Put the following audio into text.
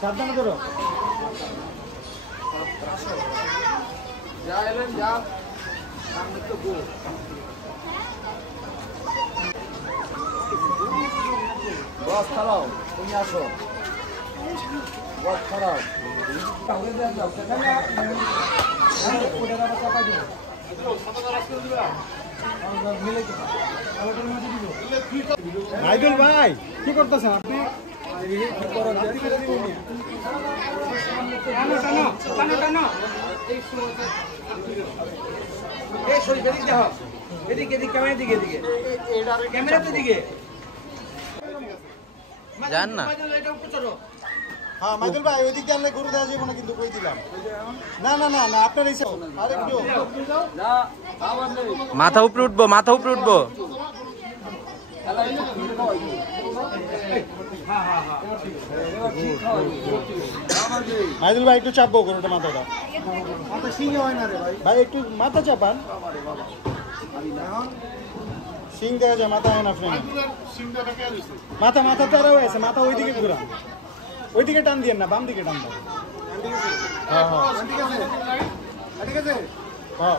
সাবধানে করো। যা এলেন যা সামনে তো গো বস খারাপ তুমি আসো বস খারাপ মাইদুল ভাই কি করতেছেন আপনি? জান না হ্যাঁ মাইদুল ভাই ওই দিক দিয়ে আনলে গরু দেওয়া যাবে না কিন্তু কই দিলাম। না না না না আপনার ইচ্ছা আরেকটু মাথা উপরে উঠবো, মাথা উপরে উঠবো। মাইদুল ভাই একটু চাপবো গরুটা মাথাটা। মাথা সিংহে হয় না রে ভাই। ভাই একটু মাথা চাপান। সিং দেওয়া যায় মাথা হয় না ফ্রেন্ড। মাথা মাথা তারাও আছে মাথা ওইদিকে ঘুরান। ওইদিকে টান দিয়েন না বাম দিকে টান দেন। হ্যাঁ হ্যাঁ ঠিক আছে হ্যাঁ